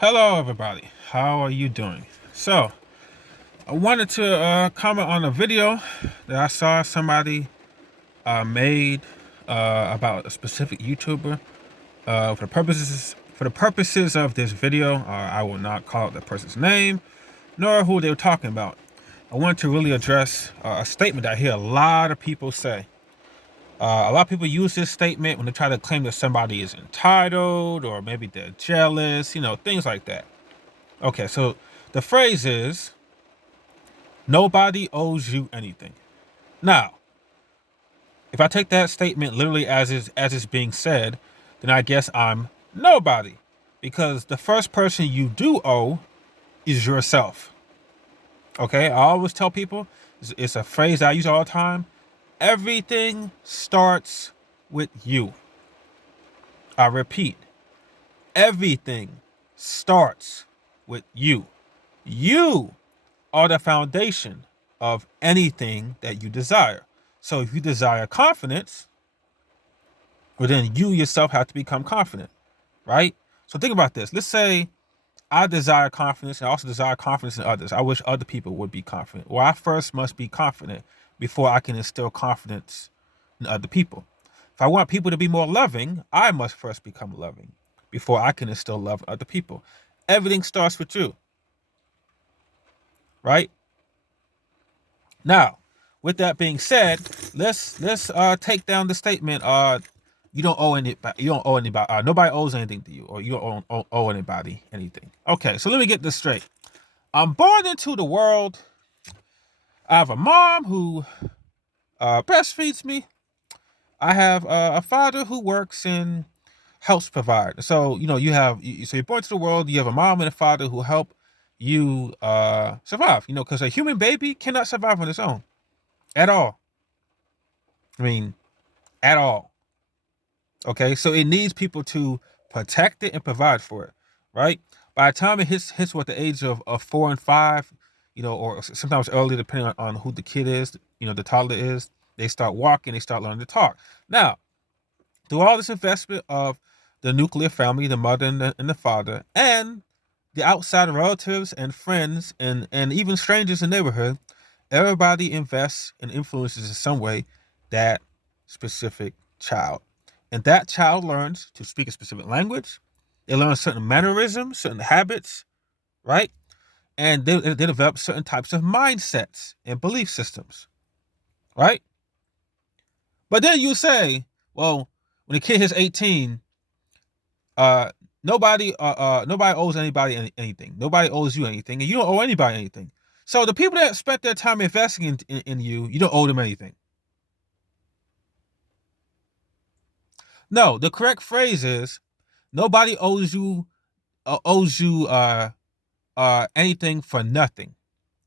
Hello, everybody. How are you doing? So, I wanted to comment on a video that I saw somebody made about a specific YouTuber. For the purposes of this video, I will not call out the person's name nor who they were talking about. I want to really address a statement that I hear a lot of people say. A lot of people use this statement when they try to claim that somebody is entitled or maybe they're jealous, things like that. Okay, so the phrase is, nobody owes you anything. Now, if I take that statement literally as it's being said, then I guess I'm nobody. Because the first person you do owe is yourself. Okay, I always tell people, it's a phrase I use all the time. Everything starts with you. I repeat, everything starts with you. You are the foundation of anything that you desire. So if you desire confidence, well, then you yourself have to become confident, right? So think about this. Let's say I desire confidence and I also desire confidence in others. I wish other people would be confident. Well, I first must be confident before I can instill confidence in other people. If I want people to be more loving, I must first become loving before I can instill love in other people. Everything starts with you, right? Now, with that being said, let's take down the statement. You don't owe anybody. You don't owe anybody. Nobody owes anything to you, or you don't owe anybody anything. Okay, so let me get this straight. I'm born into the world. I have a mom who breastfeeds me. I have a father who works and helps provide. So so you're born into the world. You have a mom and a father who help you survive. Because a human baby cannot survive on its own at all. I mean, at all. Okay, so it needs people to protect it and provide for it, right? By the time it hits what the age of 4 and 5, or sometimes earlier, depending on who the kid is, the toddler is, they start walking, they start learning to talk. Now, through all this investment of the nuclear family, the mother and the father, and the outside relatives and friends and even strangers in the neighborhood, everybody invests and influences in some way that specific child. And that child learns to speak a specific language. They learn certain mannerisms, certain habits, right? And they develop certain types of mindsets and belief systems, right? But then you say, well, when a kid hits 18, uh, nobody owes anybody anything. Nobody owes you anything, and you don't owe anybody anything. So the people that spent their time investing in you, you don't owe them anything. No, the correct phrase is, nobody owes you anything for nothing,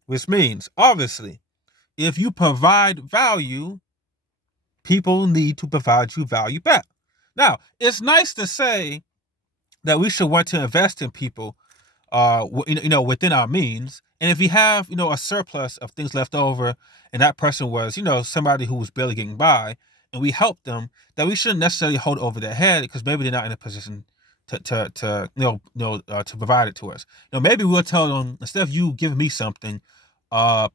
which means, obviously, if you provide value, people need to provide you value back. Now, it's nice to say that we should want to invest in people, within our means. And if we have, a surplus of things left over, and that person was, somebody who was barely getting by, and we help them, that we shouldn't necessarily hold over their head because maybe they're not in a position to provide it to us. Maybe we'll tell them, instead of you giving me something,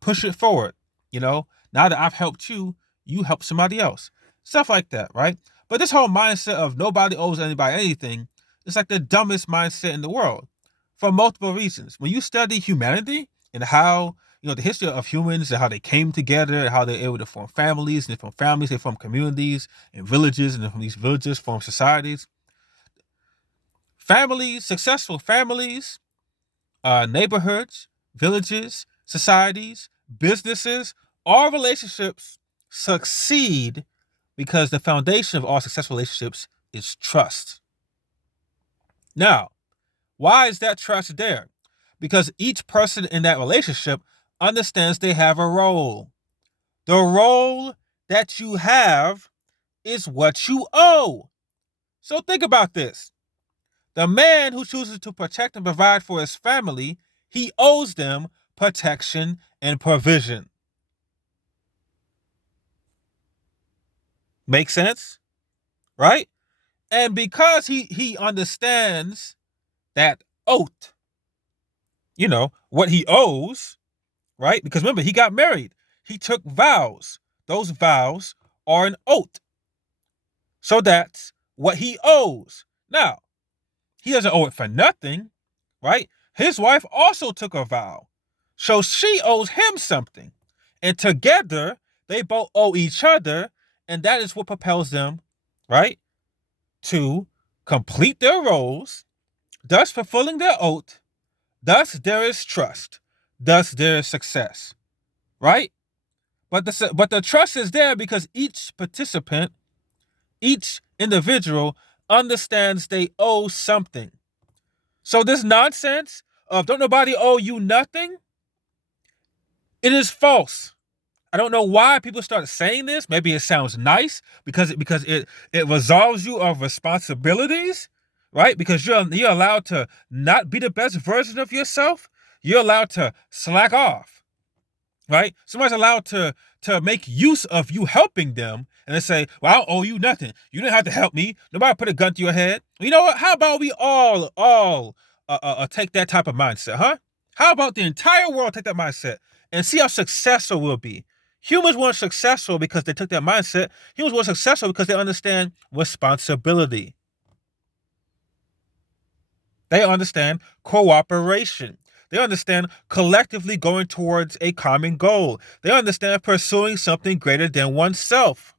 push it forward. Now that I've helped you, you help somebody else. Stuff like that, right? But this whole mindset of nobody owes anybody anything, it's like the dumbest mindset in the world for multiple reasons. When you study humanity and how, the history of humans and how they came together and how they're able to form families, and from families, they form communities and villages, and then from these villages form societies. Families, successful families, neighborhoods, villages, societies, businesses, all relationships succeed because the foundation of all successful relationships is trust. Now, why is that trust there? Because each person in that relationship understands they have a role. The role that you have is what you owe. So think about this. The man who chooses to protect and provide for his family, he owes them protection and provision. Make sense? Right? And because he understands that oath, what he owes, right? Because remember, he got married. He took vows. Those vows are an oath. So that's what he owes. Now, he doesn't owe it for nothing, right? His wife also took a vow. So she owes him something. And together, they both owe each other. And that is what propels them, right, to complete their roles, thus fulfilling their oath. Thus, there is trust. Thus, there is success, right? But the trust is there because each participant, each individual understands they owe something. So this nonsense of don't nobody owe you nothing, it is false. I don't know why people start saying this. Maybe it sounds nice because it resolves you of responsibilities, right? Because you're allowed to not be the best version of yourself. You're allowed to slack off, right? Somebody's allowed to make use of you helping them, and they say, "Well, I don't owe you nothing. You didn't have to help me. Nobody put a gun to your head." You know what? How about we all take that type of mindset, huh? How about the entire world take that mindset and see how successful we'll be? Humans weren't successful because they took that mindset. Humans were successful because they understand responsibility. They understand cooperation. They understand collectively going towards a common goal. They understand pursuing something greater than oneself.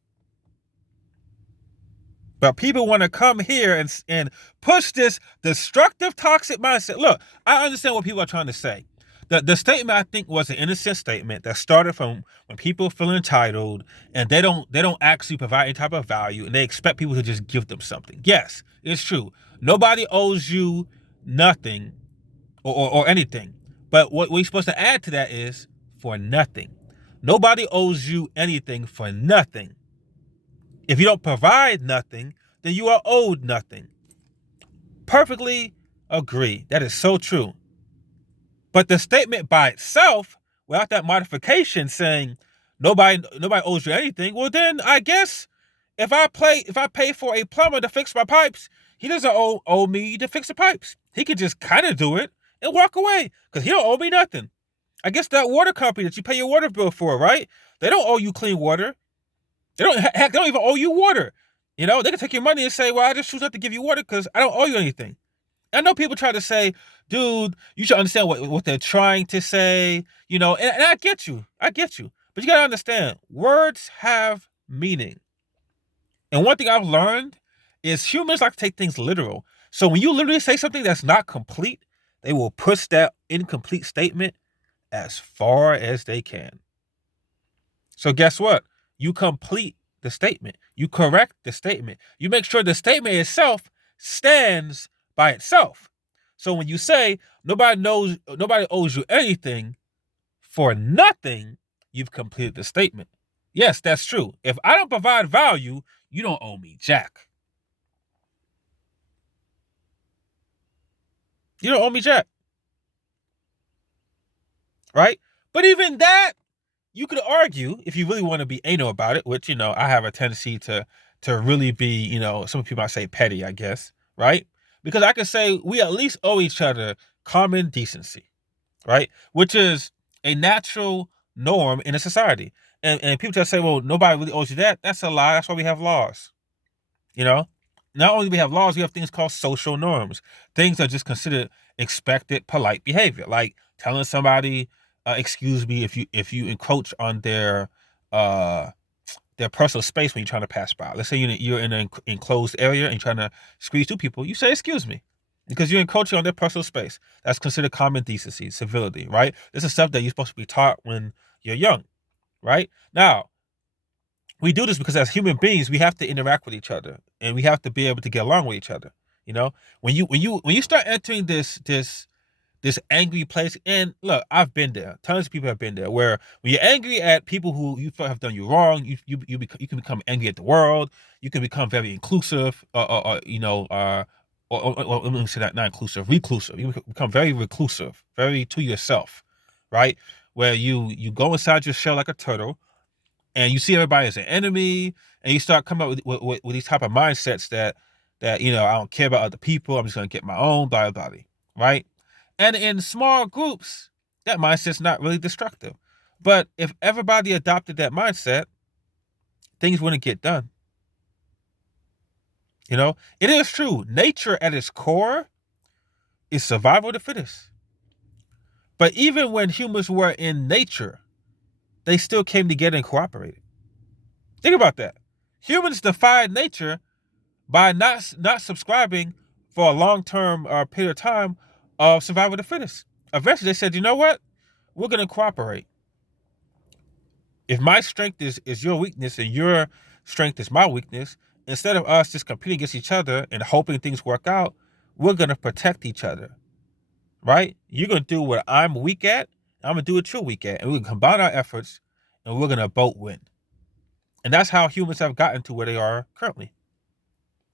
But people want to come here and push this destructive, toxic mindset. Look, I understand what people are trying to say. The statement, I think, was an innocent statement that started from when people feel entitled and they don't actually provide any type of value, and they expect people to just give them something. Yes, it's true. Nobody owes you nothing or anything. But what we're supposed to add to that is for nothing. Nobody owes you anything for nothing. If you don't provide nothing, then you are owed nothing. Perfectly agree. That is so true. But the statement by itself, without that modification saying nobody owes you anything, well then I guess if I pay for a plumber to fix my pipes, he doesn't owe me to fix the pipes. He could just kind of do it and walk away because he don't owe me nothing. I guess that water company that you pay your water bill for, right? They don't owe you clean water. They don't even owe you water. They can take your money and say, well, I just choose not to give you water because I don't owe you anything. I know people try to say, dude, you should understand what they're trying to say, and I get you. But you got to understand, words have meaning. And one thing I've learned is humans like to take things literal. So when you literally say something that's not complete, they will push that incomplete statement as far as they can. So guess what? You complete the statement. You correct the statement. You make sure the statement itself stands by itself. So when you say nobody owes you anything for nothing, you've completed the statement. Yes, that's true. If I don't provide value, you don't owe me jack. You don't owe me jack. Right? But even that, you could argue, if you really want to be anal about it, which, I have a tendency to really be, some people might say petty, I guess, right? Because I could say we at least owe each other common decency, right? Which is a natural norm in a society. And people just say, well, nobody really owes you that. That's a lie. That's why we have laws. Not only do we have laws, we have things called social norms. Things that are just considered expected, polite behavior, like telling somebody, excuse me, if you encroach on their personal space when you're trying to pass by. Let's say you're in an enclosed area and you're trying to squeeze through people. You say, excuse me, because you're encroaching on their personal space. That's considered common decency, civility, right? This is stuff that you're supposed to be taught when you're young, right? Now, we do this because as human beings, we have to interact with each other and we have to be able to get along with each other. When you start entering this angry place, and look, I've been there. Tons of people have been there. Where when you're angry at people who you feel have done you wrong, you can become angry at the world. You can become very inclusive, or let me say that, not inclusive, reclusive. You become very reclusive, very to yourself, right? Where you go inside your shell like a turtle, and you see everybody as an enemy, and you start coming up with these type of mindsets that I don't care about other people. I'm just gonna get my own, blah blah blah. right? And in small groups, that mindset's not really destructive. But if everybody adopted that mindset, things wouldn't get done. You know, it is true. Nature at its core is survival of the fittest. But even when humans were in nature, they still came together and cooperated. Think about that. Humans defied nature by not subscribing for a long-term period of time of survival of the fittest. Eventually, they said, you know what? We're going to cooperate. If my strength is your weakness and your strength is my weakness, instead of us just competing against each other and hoping things work out, we're going to protect each other, right? You're going to do what I'm weak at, I'm going to do what you're weak at, and we're going to combine our efforts, and we're going to both win. And that's how humans have gotten to where they are currently,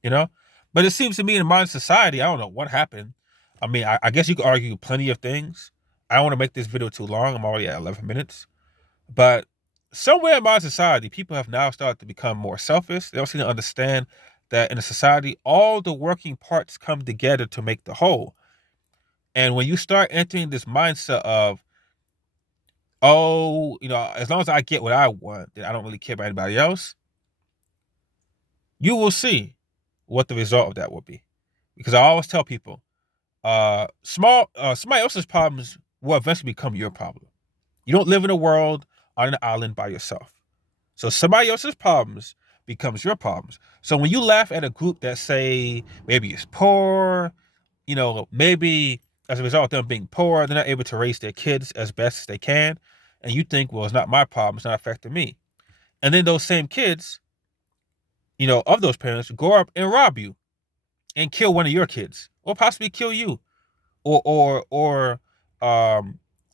you know? But it seems to me in modern society, I don't know what happened. I mean, I guess you could argue plenty of things. I don't want to make this video too long. I'm already at 11 minutes. But somewhere in modern society, people have now started to become more selfish. They don't seem to understand that in a society, all the working parts come together to make the whole. And when you start entering this mindset of, oh, you know, as long as I get what I want, then I don't really care about anybody else, you will see what the result of that will be. Because I always tell people, somebody else's problems will eventually become your problem. You don't live in a world on an island by yourself. So somebody else's problems becomes your problems. So when you laugh at a group that say maybe it's poor, you know, maybe as a result of them being poor, they're not able to raise their kids as best as they can, and you think, well, it's not my problem, it's not affecting me. And then those same kids, you know, of those parents grow up and rob you and kill one of your kids, or possibly kill you, or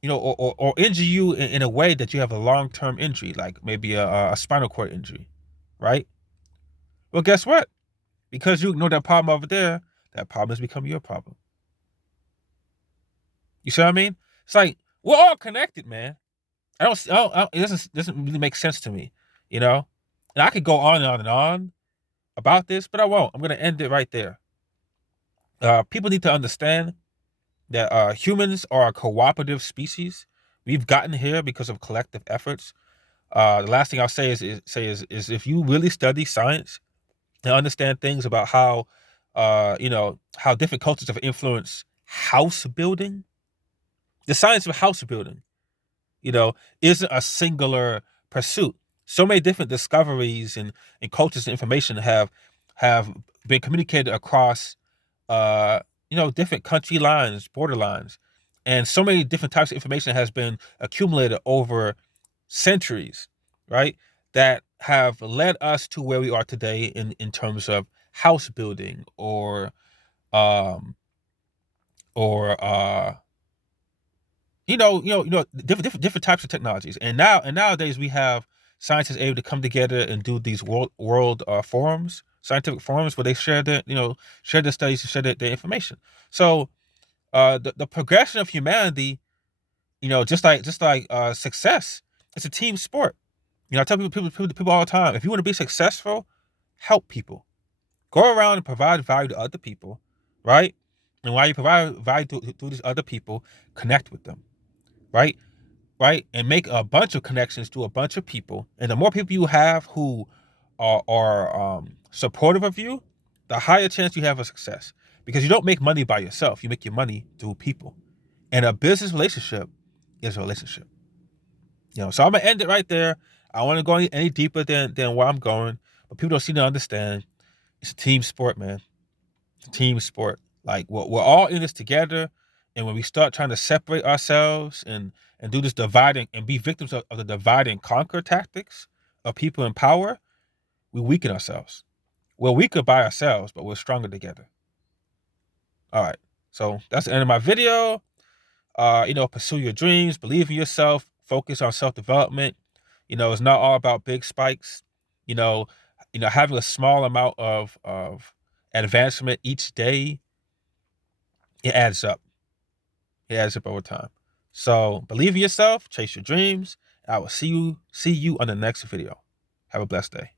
you know, or injure you in a way that you have a long-term injury, like maybe a spinal cord injury, right? Well, guess what? Because you ignore that problem over there, that problem has become your problem. You see what I mean? It's like we're all connected, man. It doesn't really make sense to me, you know. And I could go on and on and on about this, but I won't. I'm gonna end it right there. People need to understand that humans are a cooperative species. We've gotten here because of collective efforts. The last thing I'll say is if you really study science and understand things about how, you know, how different cultures have influenced house building, the science of house building, you know, isn't a singular pursuit. So many different discoveries and cultures and information have been communicated across you know, different country lines, border lines. And so many different types of information has been accumulated over centuries, right? That have led us to where we are today in terms of house building um or different types of technologies. And nowadays we have scientists able to come together and do these world forums, scientific forums where they share share their studies and share their information. So the progression of humanity, you know, just like success, it's a team sport. You know, I tell people all the time, if you want to be successful, help people. Go around and provide value to other people, right? And while you provide value to these other people, connect with them, right? Right? And make a bunch of connections to a bunch of people. And the more people you have who are supportive of you, the higher chance you have of success. Because you don't make money by yourself. You make your money through people. And a business relationship is a relationship. You know, so I'm gonna end it right there. I don't want to go any deeper than where I'm going, but people don't seem to understand. It's a team sport, man. It's a team sport. Like we're all in this together, and when we start trying to separate ourselves and do this dividing and be victims of the divide and conquer tactics of people in power, we weaken ourselves. We're weaker by ourselves, but we're stronger together. All right. So that's the end of my video. You know, pursue your dreams, believe in yourself, focus on self-development. You know, it's not all about big spikes. You know, having a small amount of advancement each day, it adds up. It adds up over time. So believe in yourself, chase your dreams. I will see you on the next video. Have a blessed day.